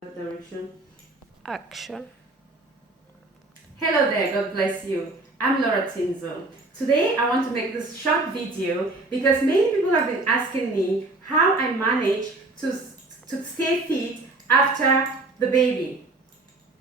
Direction. Action. Hello there, God bless you. I'm Laura Tinzoh. Today I want to make this short video because many people have been asking me how I manage to stay fit after the baby.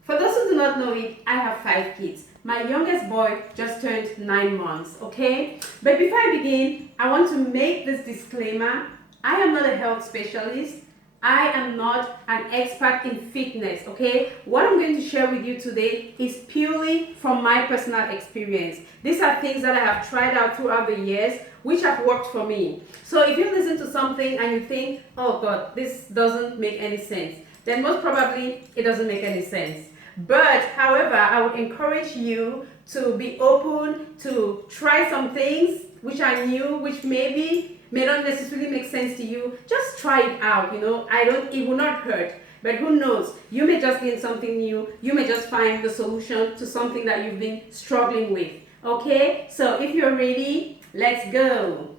For those who do not know it, I have 5 kids. My youngest boy just turned 9 months, okay? But before I begin, I want to make this disclaimer. I am not a health specialist. I am not an expert in fitness, okay? What I'm going to share with you today is purely from my personal experience. These are things that I have tried out throughout the years, which have worked for me. So if you listen to something and you think, oh God, this doesn't make any sense, then most probably it doesn't make any sense. But however, I would encourage you to be open to try some things which are new, which maybe may not necessarily make sense to you. Just try it out, it will not hurt. But who knows, you may just gain something new. You may just find the solution to something that you've been struggling with. Okay, so if you're ready, let's go.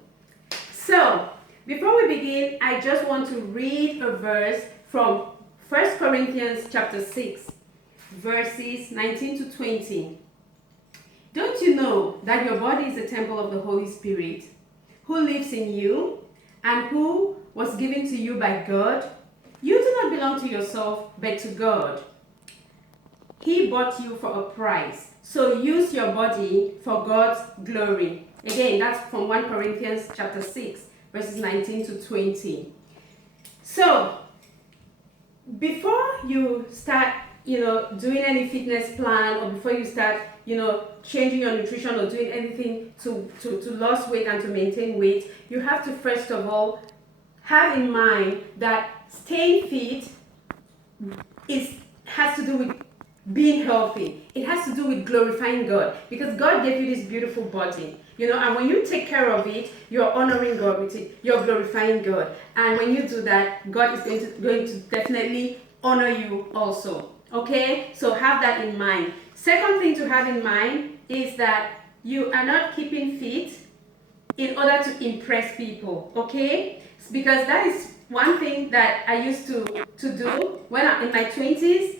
So before we begin, I just want to read a verse from 1 Corinthians chapter 6, verses 19 to 20. Don't you know that your body is a temple of the Holy Spirit, who lives in you and who was given to you by God? You do not belong to yourself, but to God. He bought you for a price, so use your body for God's glory. Again, that's from 1 Corinthians chapter 6, verses 19 to 20. So, before you start, doing any fitness plan, or before you start, changing your nutrition or doing anything to lose weight and to maintain weight, you have to first of all have in mind that staying fit has to do with being healthy. It has to do with glorifying God, because God gave you this beautiful body, and when you take care of it, you're honoring God with it, you're glorifying God. And when you do that, God is going to definitely honor you also. Okay, so have that in mind. Second thing to have in mind is that you are not keeping fit in order to impress people, okay? Because that is one thing that I used to do when I'm in my 20s.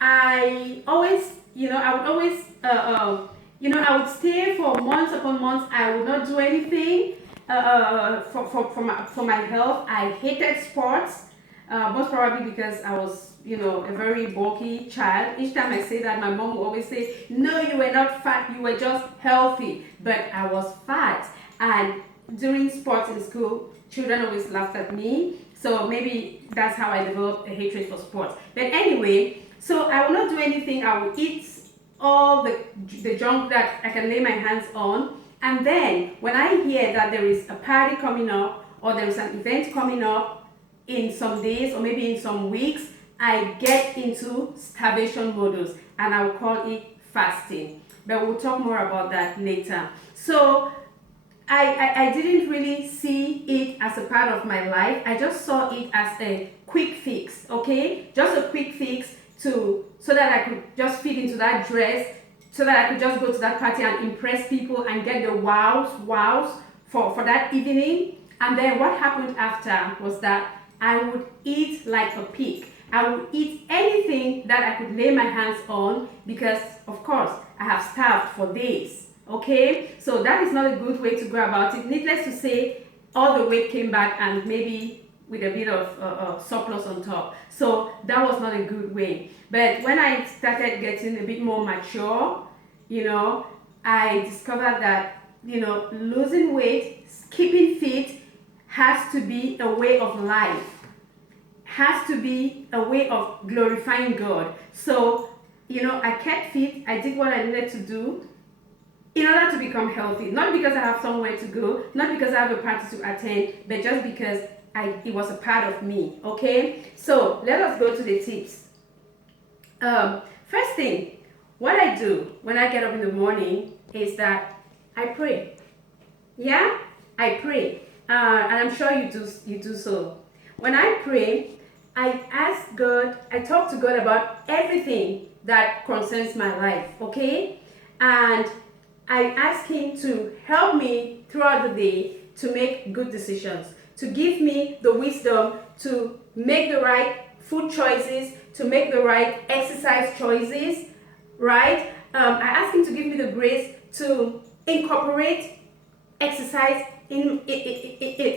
I always, I would always, I would stay for months upon months. I would not do anything for my health. I hated sports, most probably because I was, a very bulky child. Each time I say that, my mom will always say, no, you were not fat, you were just healthy. But I was fat. And during sports in school, children always laughed at me. So maybe that's how I developed a hatred for sports. But anyway, so I will not do anything. I will eat all the junk that I can lay my hands on. And then when I hear that there is a party coming up, or there is an event coming up in some days or maybe in some weeks, I get into starvation modus, and I will call it fasting. But we'll talk more about that later. So I didn't really see it as a part of my life. I just saw it as a quick fix, okay? Just a quick fix so that I could just fit into that dress, so that I could just go to that party and impress people and get the wows for that evening. And then what happened after was that I would eat like a pig. I would eat anything that I could lay my hands on, because of course I have starved for days. Okay, so that is not a good way to go about it. Needless to say, all the weight came back, and maybe with a bit of surplus on top. So that was not a good way. But when I started getting a bit more mature, I discovered that losing weight, keeping fit, has to be a way of life, has to be a way of glorifying God. So I kept fit. I did what I needed to do in order to become healthy, not because I have somewhere to go, not because I have a party to attend, but just because it was a part of me. Okay, so let us go to the tips. First thing, what I do when I get up in the morning is that I pray. Yeah, I pray, and I'm sure you do so. When I pray, I ask God, I talk to God about everything that concerns my life, okay? And I ask Him to help me throughout the day to make good decisions, to give me the wisdom to make the right food choices, to make the right exercise choices, right? I ask Him to give me the grace to incorporate exercise in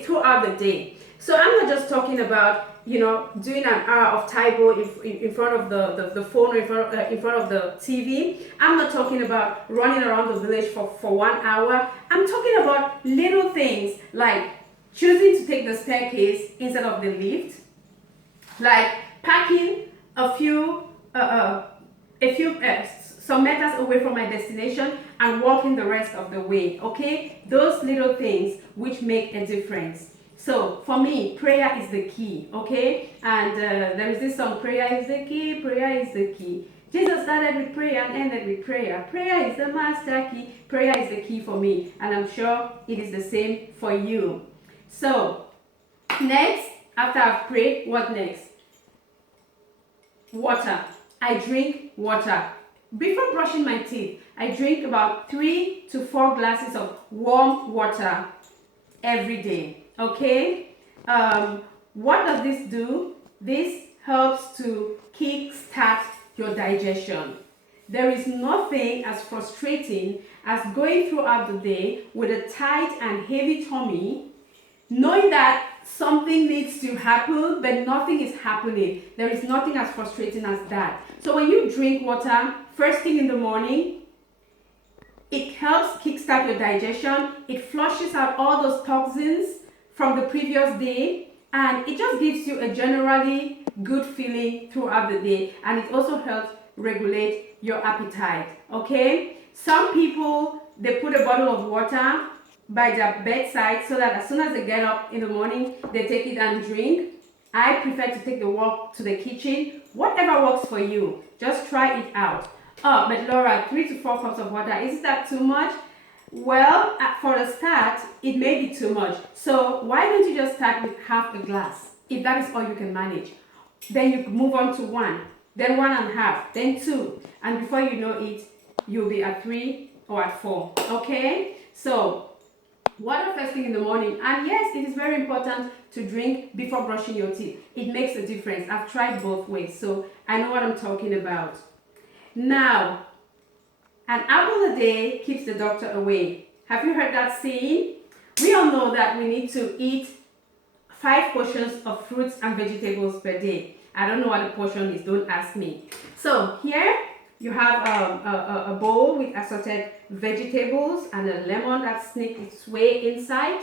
throughout the day. So I'm not just talking about, doing an hour of Taibo in front of the phone or in front of the TV. I'm not talking about running around the village for 1 hour. I'm talking about little things like choosing to take the staircase instead of the lift, like parking a few some meters away from my destination and walking the rest of the way. Okay, those little things which make a difference. So for me, prayer is the key. Okay, and there is this song, prayer is the key, prayer is the key. Jesus started with prayer and ended with prayer. Prayer is the master key. Prayer is the key for me, and I'm sure it is the same for you. So next, after I've prayed, what next? Water. I drink water. Before brushing my teeth, I drink about 3 to 4 glasses of warm water every day. Okay? What does this do? This helps to kick-start your digestion. There is nothing as frustrating as going throughout the day with a tight and heavy tummy, knowing that something needs to happen, but nothing is happening. There is nothing as frustrating as that. So when you drink water first thing in the morning, it helps kickstart your digestion. It flushes out all those toxins from the previous day, and it just gives you a generally good feeling throughout the day, and it also helps regulate your appetite. Okay, some people, they put a bottle of water by their bedside so that as soon as they get up in the morning, they take it and drink. I prefer to take the walk to the kitchen. Whatever works for you, just try it out. Oh, but Laura, 3 to 4 cups of water, is that too much? Well, for a start, it may be too much. So why don't you just start with half a glass, if that is all you can manage? Then you move on to 1, then 1.5, then 2. And before you know it, you'll be at 3 or at 4, okay? So water first thing in the morning, and yes, it is very important to drink before brushing your teeth. It makes a difference. I've tried both ways, so I know what I'm talking about. Now, an apple a day keeps the doctor away. Have you heard that saying? We all know that we need to eat 5 portions of fruits and vegetables per day. I don't know what a portion is, don't ask me. So here you have a bowl with assorted vegetables and a lemon that sneaks its way inside.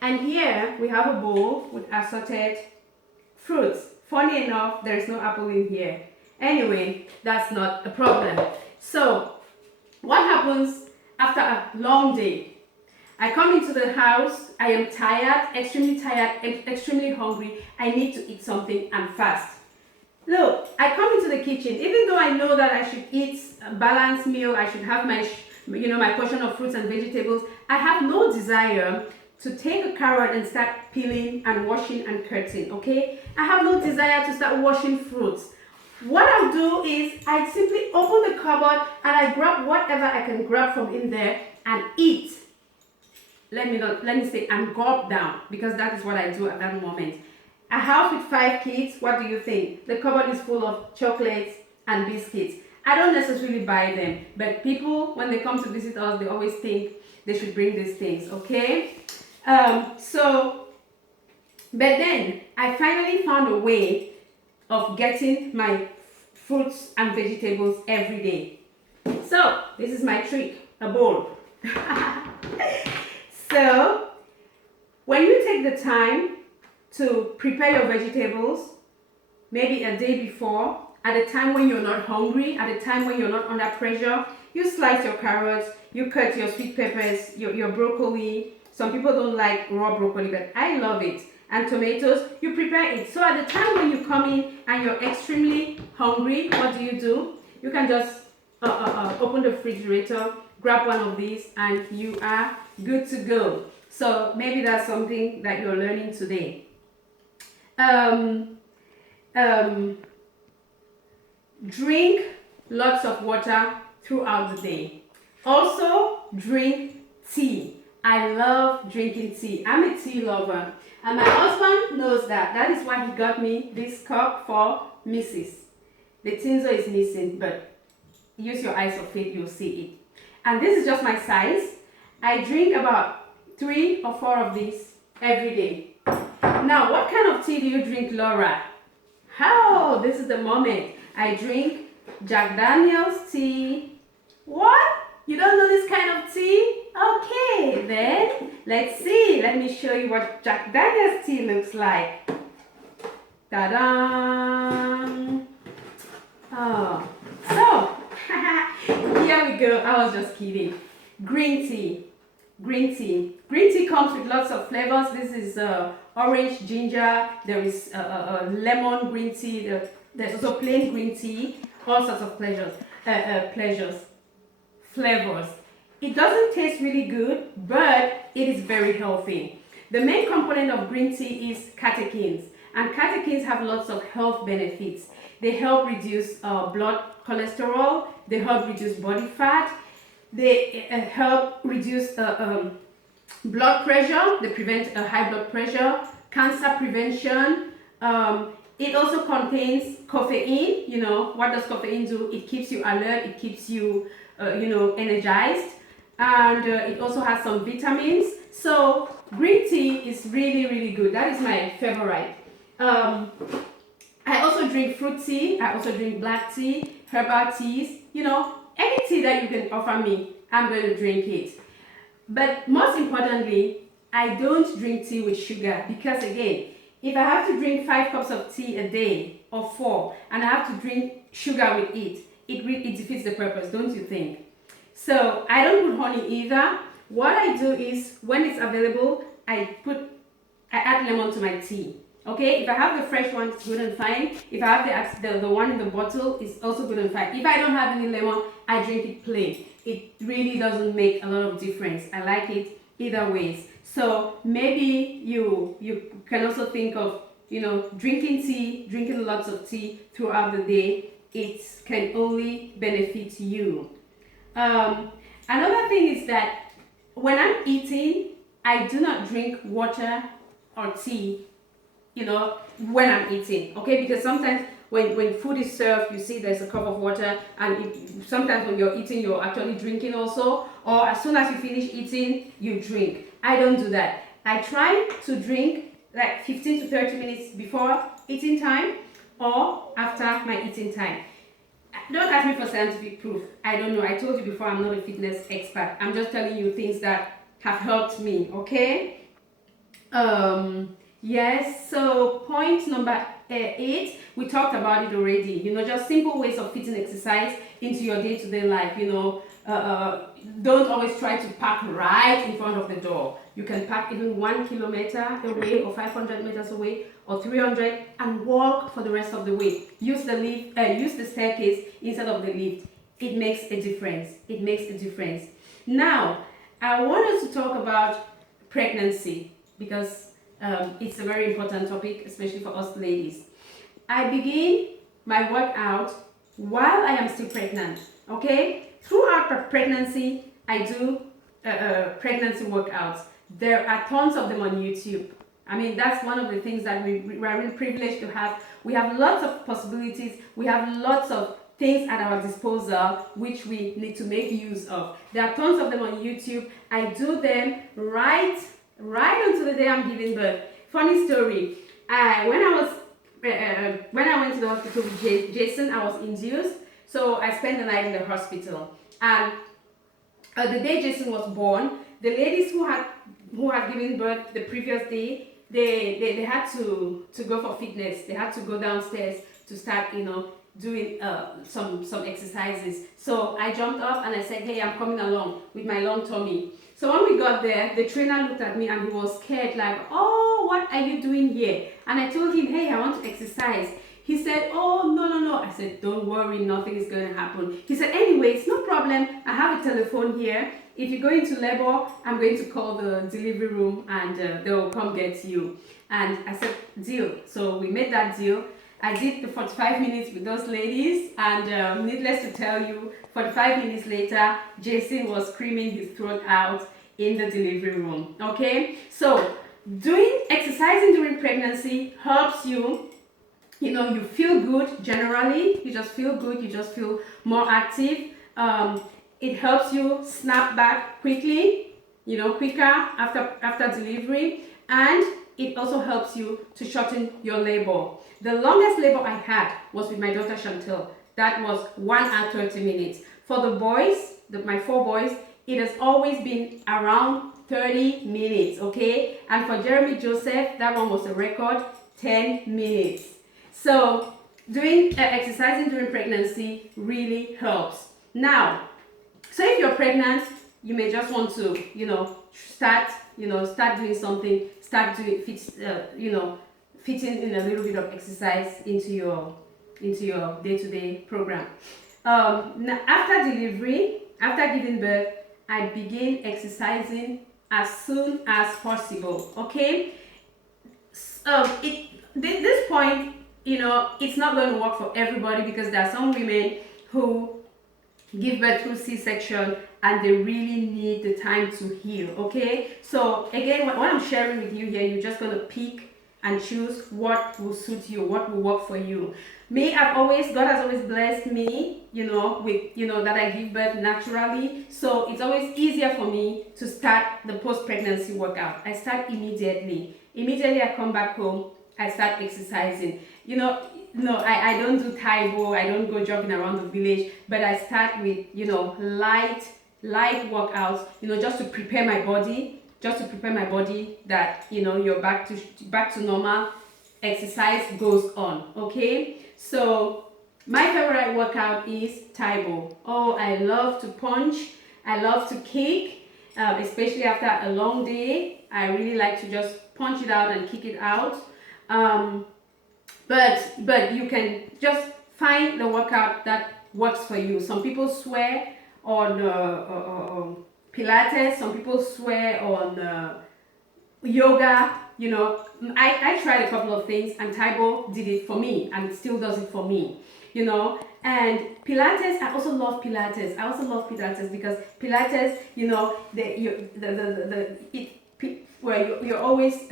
And here we have a bowl with assorted fruits. Funny enough, there is no apple in here. Anyway, that's not a problem. So what happens after a long day? I come into the house, I am tired, extremely hungry. I need to eat something and fast. Look, I come into the kitchen, even though I know that I should eat a balanced meal, I should have my, my portion of fruits and vegetables. I have no desire to take a carrot and start peeling and washing and cutting, okay? I have no desire to start washing fruits. What I'll do is I simply open the cupboard and I grab whatever I can grab from in there and eat. Let me say, and gulp down, because that is what I do at that moment. A house with 5 kids, what do you think? The cupboard is full of chocolates and biscuits. I don't necessarily buy them, but people, when they come to visit us, they always think they should bring these things, okay? But then I finally found a way of getting my fruits and vegetables every day. So this is my trick, a bowl. So when you take the time to prepare your vegetables, maybe a day before, at a time when you're not hungry, at a time when you're not under pressure, you slice your carrots, you cut your sweet peppers, your broccoli. Some people don't like raw broccoli, but I love it. And tomatoes, you prepare it. So at the time when you come in and you're extremely hungry, what do? You can just open the refrigerator, grab one of these, and you are good to go. So maybe that's something that you're learning today. Drink lots of water throughout the day. Also, drink tea. I love drinking tea. I'm a tea lover. And my husband knows that. That is why he got me this cup for Mrs. The Tinzoh is missing, but use your eyes of faith, you'll see it. And this is just my size. I drink about 3 or 4 of these every day. Now, what kind of tea do you drink, Laura? How? This is the moment. I drink Jack Daniel's tea. What? You don't know this kind of tea? Okay, then let's see. Let me show you what Jack Daniel's tea looks like. Ta-da! Oh, so here we go. I was just kidding. Green tea. Green tea. Green tea comes with lots of flavors. This is orange ginger. There is lemon green tea. There's also plain green tea. All sorts of flavors. It doesn't taste really good, but it is very healthy. The main component of green tea is catechins, and catechins have lots of health benefits. They help reduce blood cholesterol. They help reduce body fat. They help reduce blood pressure. They prevent high blood pressure, cancer prevention. It also contains caffeine. You know, what does caffeine do? It keeps you alert. It keeps you, energized. And it also has some vitamins. So green tea is really, really good. That is my favorite. I also drink fruit tea. I also drink black tea, herbal teas. You know, any tea that you can offer me, I'm going to drink it. But most importantly, I don't drink tea with sugar, because again, if I have to drink 5 cups of tea a day or 4, and I have to drink sugar with it, it defeats the purpose, don't you think? So I don't put honey either. What I do is, when it's available, I add lemon to my tea. Okay, if I have the fresh one, it's good and fine. If I have the one in the bottle, it's also good and fine. If I don't have any lemon, I drink it plain. It really doesn't make a lot of difference. I like it either ways. So maybe you can also think of, drinking lots of tea throughout the day. It can only benefit you. Another thing is that when I'm eating, I do not drink water or tea, when I'm eating, okay? Because sometimes when food is served, you see there's a cup of water, and sometimes when you're eating, you're actually drinking also, or as soon as you finish eating, you drink. I don't do that. I try to drink like 15 to 30 minutes before eating time or after my eating time. Don't ask me for scientific proof. I don't know. I told you before, I'm not a fitness expert. I'm just telling you things that have helped me, okay? Yes, so point number 8, we talked about it already. Just simple ways of fitting exercise into your day-to-day life. Don't always try to park right in front of the door. You can park even 1 kilometer away, or 500 meters away, or 300, and walk for the rest of the way. Use the lift, use the staircase instead of the lift. It makes a difference. It makes a difference. Now, I want us to talk about pregnancy, because it's a very important topic, especially for us ladies. I begin my workout while I am still pregnant, okay? Throughout pregnancy, I do pregnancy workouts. There are tons of them on YouTube. I mean, that's one of the things that we are really privileged to have. We have lots of possibilities. We have lots of things at our disposal which we need to make use of. There are tons of them on YouTube. I do them right until the day I'm giving birth. Funny story. When I went to the hospital with Jason, I was induced. So I spent the night in the hospital. And the day Jason was born, the ladies who had given birth the previous day, they had to go for fitness. They had to go downstairs to start, doing some exercises. So I jumped up and I said, hey, I'm coming along with my long tummy. So when we got there, the trainer looked at me and he was scared, like, oh, what are you doing here? And I told him, hey, I want to exercise. He said, oh, no. I said, don't worry, nothing is going to happen. He said, anyways, no problem. I have a telephone here. If you go into labor, I'm going to call the delivery room and they will come get you. And I said, deal. So we made that deal. I did the 45 minutes with those ladies, and needless to tell you, 45 minutes later, Jason was screaming his throat out in the delivery room. Okay, so doing exercising during pregnancy helps you, you feel good generally. You just feel good. You just feel more active. It helps you snap back quickly, quicker after delivery, and it also helps you to shorten your labor. The longest labor I had was with my daughter Chantel. That was 1 hour 30 minutes. For the boys, my 4 boys, it has always been around 30 minutes, okay? And for Jeremy Joseph, that one was a record, 10 minutes. So doing exercising during pregnancy really helps. Now, so if you're pregnant, you may just want to, start doing something, fitting in a little bit of exercise into your day-to-day program. After delivery, after giving birth, I begin exercising as soon as possible. Okay. This point, it's not going to work for everybody, because there are some women who give birth through C-section and they really need the time to heal. Okay, so again, what I'm sharing with you here, you're just going to pick and choose what will suit you, what will work for you. God has always blessed me, with, that I give birth naturally. So it's always easier for me to start the post-pregnancy workout. I start immediately. Immediately I come back home, I start exercising. No, I don't do Taibo, I don't go jogging around the village, but I start with, light workouts, just to prepare my body, that, you're back to normal. Exercise goes on, okay? So my favorite workout is Taibo. Oh, I love to punch, I love to kick, especially after a long day. I really like to just punch it out and kick it out. But you can just find the workout that works for you. Some people swear on Pilates, some people swear on yoga. I tried a couple of things, and Taibo did it for me, and it still does it for me. And Pilates, I also love Pilates. Because Pilates, you're always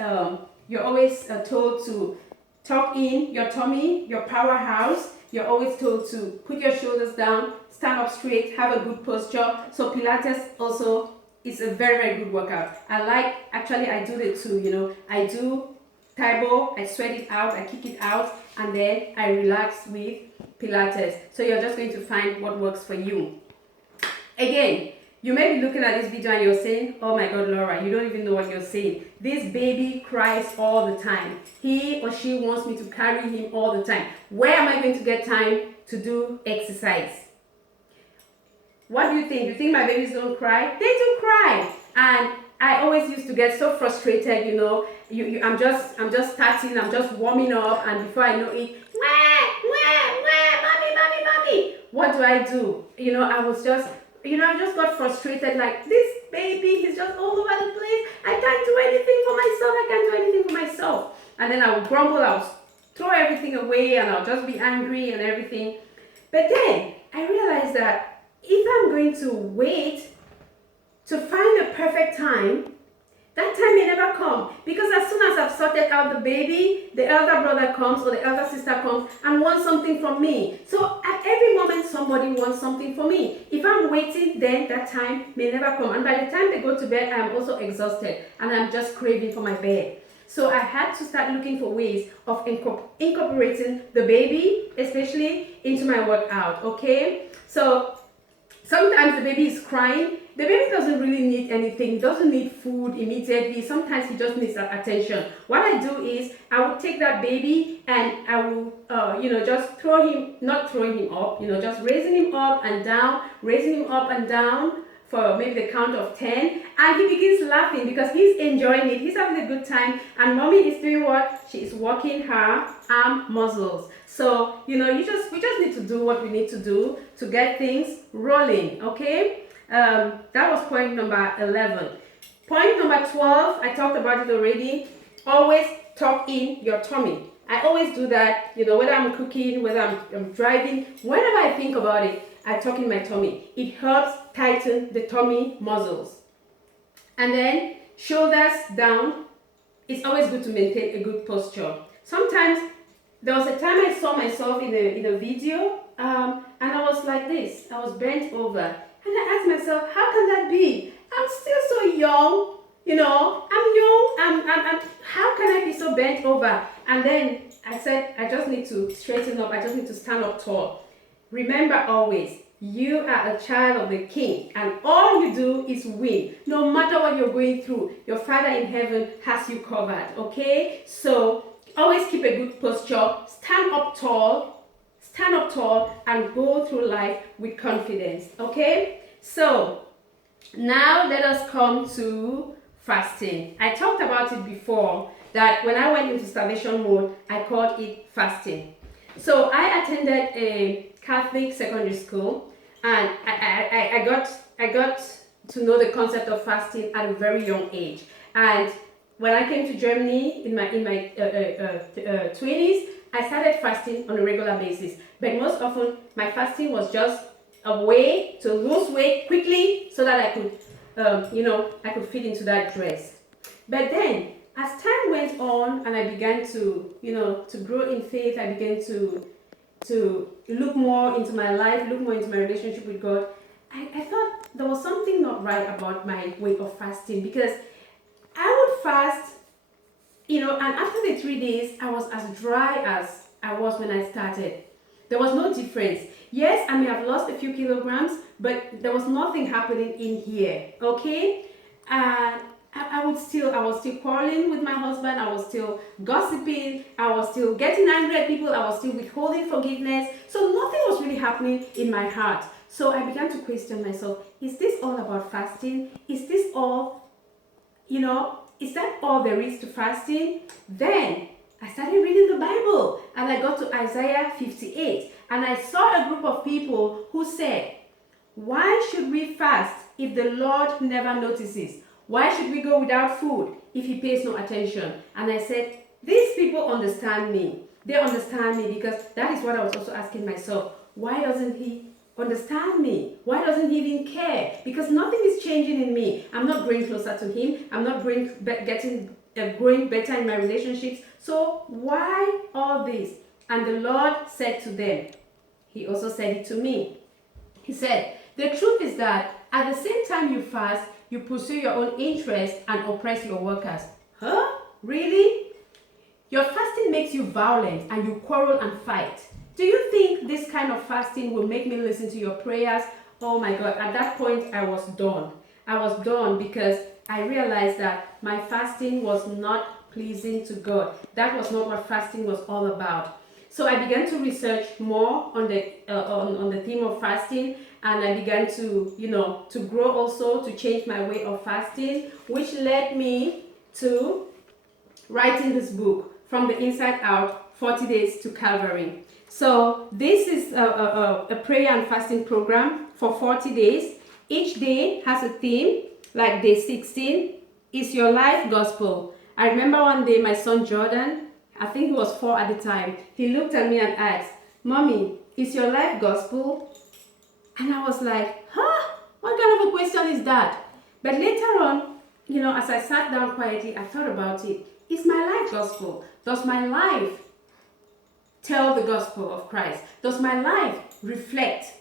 told to tuck in your tummy, your powerhouse. You're always told to put your shoulders down, stand up straight, have a good posture. So Pilates also is a very, very good workout. I do it too, I do Taibo, I sweat it out, I kick it out, and then I relax with Pilates. So you're just going to find what works for you. Again, you may be looking at this video and you're saying, oh my God, Laura, you don't even know what you're saying. This baby cries all the time. He or she wants me to carry him all the time. Where am I going to get time to do exercise? What do you think? You think my babies don't cry? They do cry. And I always used to get so frustrated, I'm just starting, I'm just warming up, and before I know it, mommy. What do? I just got frustrated, like, this baby, he's just all over the place. I can't do anything for myself. And then I would grumble, I'll throw everything away, and I'll just be angry and everything. But then I realized that if I'm going to wait to find the perfect time, that time may never come, because as soon as I've sorted out the baby, the elder brother comes or the elder sister comes and wants something from me. So at every moment, somebody wants something from me. If I'm waiting, then that time may never come. And by the time they go to bed, I'm also exhausted and I'm just craving for my bed. So I had to start looking for ways of incorporating the baby, especially, into my workout, okay? So sometimes the baby is crying. The baby doesn't really need anything. He doesn't need food immediately. Sometimes he just needs that attention. What I do is I will take that baby and I will, just not throwing him up, just raising him up and down for maybe the count of 10. And he begins laughing because he's enjoying it. He's having a good time. And mommy is doing what? She is working her arm muscles. So, we just need to do what we need to do to get things rolling, okay? That was point number 11. Point number 12, I talked about it already. Always tuck in your tummy. I always do that, whether I'm cooking, whether I'm driving, whenever I think about it, I tuck in my tummy. It helps tighten the tummy muscles. And then shoulders down, it's always good to maintain a good posture. Sometimes there was a time I saw myself in a video, and I was like this. I was bent over, and I asked myself, how can that be? I'm still so young, I'm young. I'm how can I be so bent over? And then I said, I just need to straighten up. I just need to stand up tall. Remember always, you are a child of the King, and all you do is win. No matter what you're going through, your Father in heaven has you covered, okay? So always keep a good posture, stand up tall, and go through life with confidence, okay? So now let us come to fasting. I talked about it before, that when I went into starvation mode, I called it fasting. So I attended a Catholic secondary school, and I got to know the concept of fasting at a very young age. And when I came to Germany in my 20s, I started fasting on a regular basis. But most often, my fasting was just a way to lose weight quickly so that I could, I could fit into that dress. But then, as time went on and I began to, to grow in faith, I began to look more into my life, look more into my relationship with God, I thought there was something not right about my way of fasting, because I would fast, and after the 3 days, I was as dry as I was when I started. There was no difference. Yes, I may have lost a few kilograms, but there was nothing happening in here, okay? I was still quarreling with my husband. I was still gossiping. I was still getting angry at people. I was still withholding forgiveness. So nothing was really happening in my heart. So I began to question myself, is this all about fasting? Is this all, is that all there is to fasting? Then I started reading the Bible, and I got to Isaiah 58, and I saw a group of people who said, why should we fast if the Lord never notices? Why should we go without food if he pays no attention? And I said, these people understand me. They understand me, because that is what I was also asking myself. Why doesn't he understand me? Why doesn't he even care? Because nothing is changing in me. I'm not growing closer to him. I'm not growing better in my relationships. So why all this? And the Lord said to them, he also said it to me. He said, the truth is that at the same time you fast, you pursue your own interests and oppress your workers. Huh? Really? Your fasting makes you violent, and you quarrel and fight. Do you think this kind of fasting will make me listen to your prayers? Oh my God, at that point I was done. I was done, because I realized that my fasting was not pleasing to God. That was not what fasting was all about. So I began to research more on the theme of fasting, and I began to, to grow also, to change my way of fasting, which led me to writing this book, From the Inside Out, 40 Days to Calvary. So this is a prayer and fasting program for 40 days. Each day has a theme, like day 16, is your life gospel. I remember one day my son Jordan, I think he was 4 at the time, he looked at me and asked, Mommy, is your life gospel? And I was like, huh? What kind of a question is that? But later on, as I sat down quietly, I thought about it. Is my life gospel? Does my life tell the gospel of Christ? Does my life reflect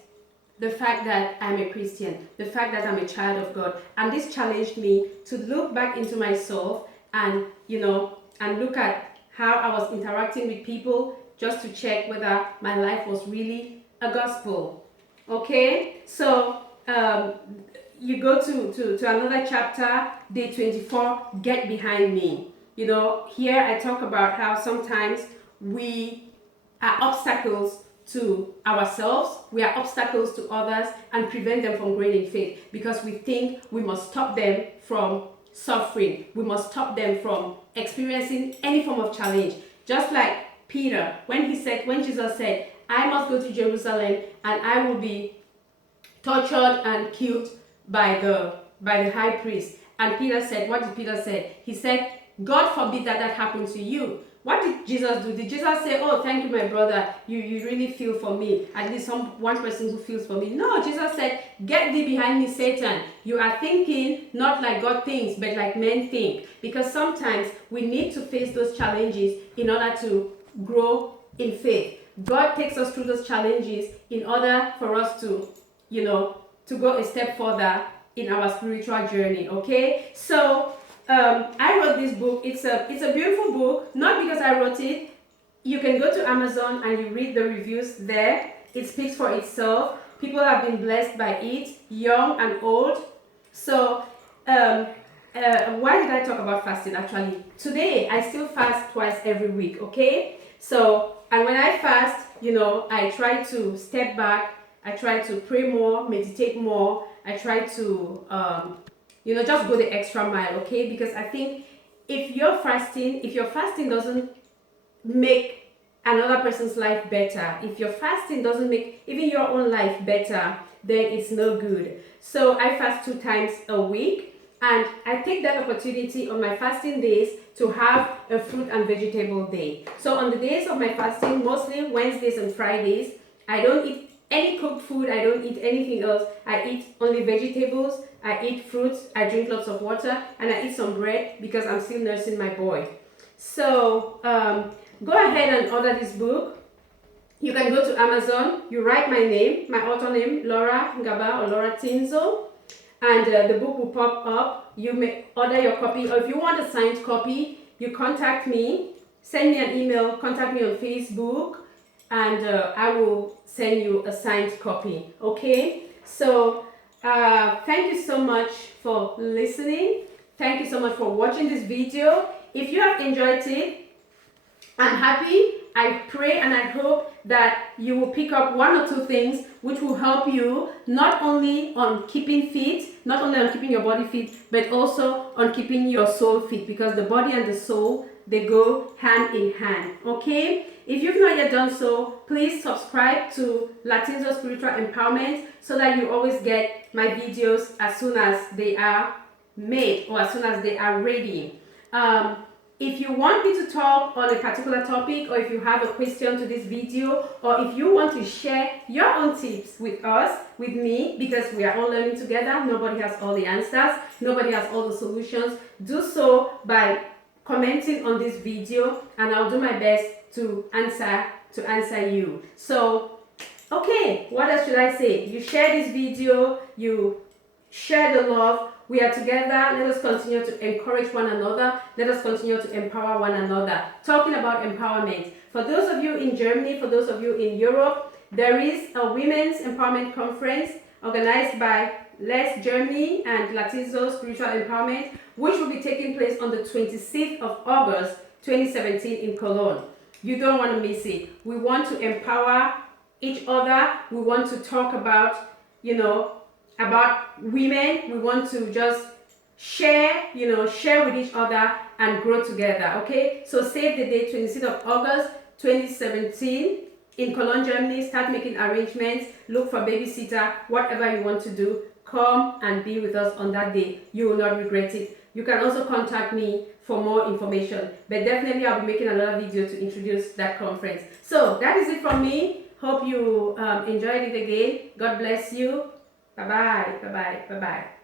the fact that I'm a Christian, the fact that I'm a child of God? And this challenged me to look back into myself and, and look at how I was interacting with people, just to check whether my life was really a gospel. Okay, so you go to another chapter, day 24, get behind me. Here I talk about how sometimes we are obstacles to ourselves, we are obstacles to others, and prevent them from growing in faith, because we think we must stop them from suffering, we must stop them from experiencing any form of challenge. Just like Peter, when Jesus said, I must go to Jerusalem and I will be tortured and killed by the high priest. And Peter said, what did Peter say? He said, God forbid that happen to you. What did Jesus do? Did Jesus say, oh, thank you, my brother, you really feel for me, at least one person who feels for me? No, Jesus said, get thee behind me, Satan. You are thinking not like God thinks, but like men think. Because sometimes we need to face those challenges in order to grow in faith. God takes us through those challenges in order for us to, to go a step further in our spiritual journey. Okay, so I wrote this book. It's a beautiful book, not because I wrote it. You can go to Amazon and you read the reviews there. It speaks for itself. People have been blessed by it, young and old. So why did I talk about fasting? Actually, today I still fast twice every week. Okay, so, and when I fast, I try to step back. I try to pray more, meditate more. I try to just go the extra mile, okay? Because I think if your fasting doesn't make another person's life better, if your fasting doesn't make even your own life better, then it's no good. So I fast 2 times a week, and I take that opportunity on my fasting days to have a fruit and vegetable day. So on the days of my fasting, mostly Wednesdays and Fridays, I don't eat any cooked food. I don't eat anything else. I eat only vegetables. I eat fruits. I drink lots of water, and I eat some bread because I'm still nursing my boy. So go ahead and order this book. You can go to Amazon. You write my name, my author name, Laura Ngaba or Laura Tinzoh, and the book will pop up. You may order your copy, or if you want a signed copy, you contact me. Send me an email. Contact me on Facebook, and I will send you a signed copy. Okay, so thank you so much for listening. Thank you so much for watching this video. If you have enjoyed it, I'm happy. I pray and I hope that you will pick up 1 or 2 things which will help you not only on keeping fit, not only on keeping your body fit, but also on keeping your soul fit, because the body and the soul, they go hand in hand. Okay, if you've not yet done so, please subscribe to Tinzoh Spiritual Empowerment so that you always get my videos as soon as they are made or as soon as they are ready. If you want me to talk on a particular topic, or if you have a question to this video, or if you want to share your own tips with us, with me, because we are all learning together, nobody has all the answers, nobody has all the solutions, do so by commenting on this video, and I'll do my best to answer you. So, okay, what else should I say? You share this video, you share the love. We are together. Let us continue to encourage one another. Let us continue to empower one another. Talking about empowerment. For those of you in Germany, for those of you in Europe, there is a Women's Empowerment Conference organized by Les Germany and Tinzoh Spiritual Empowerment, which will be taking place on the 26th of August 2017 in Cologne. You don't want to miss it. We want to empower each other. We want to talk about, about women. We want to just share with each other and grow together. Okay, so save the date, 26th of August 2017 in Cologne, Germany. Start making arrangements, look for babysitter, whatever you want to do. Come and be with us on that day. You will not regret it. You can also contact me for more information, but definitely I'll be making another video to introduce that conference. So that is it from me. Hope you enjoyed it again. God bless you. Bye bye. Bye bye. Bye bye.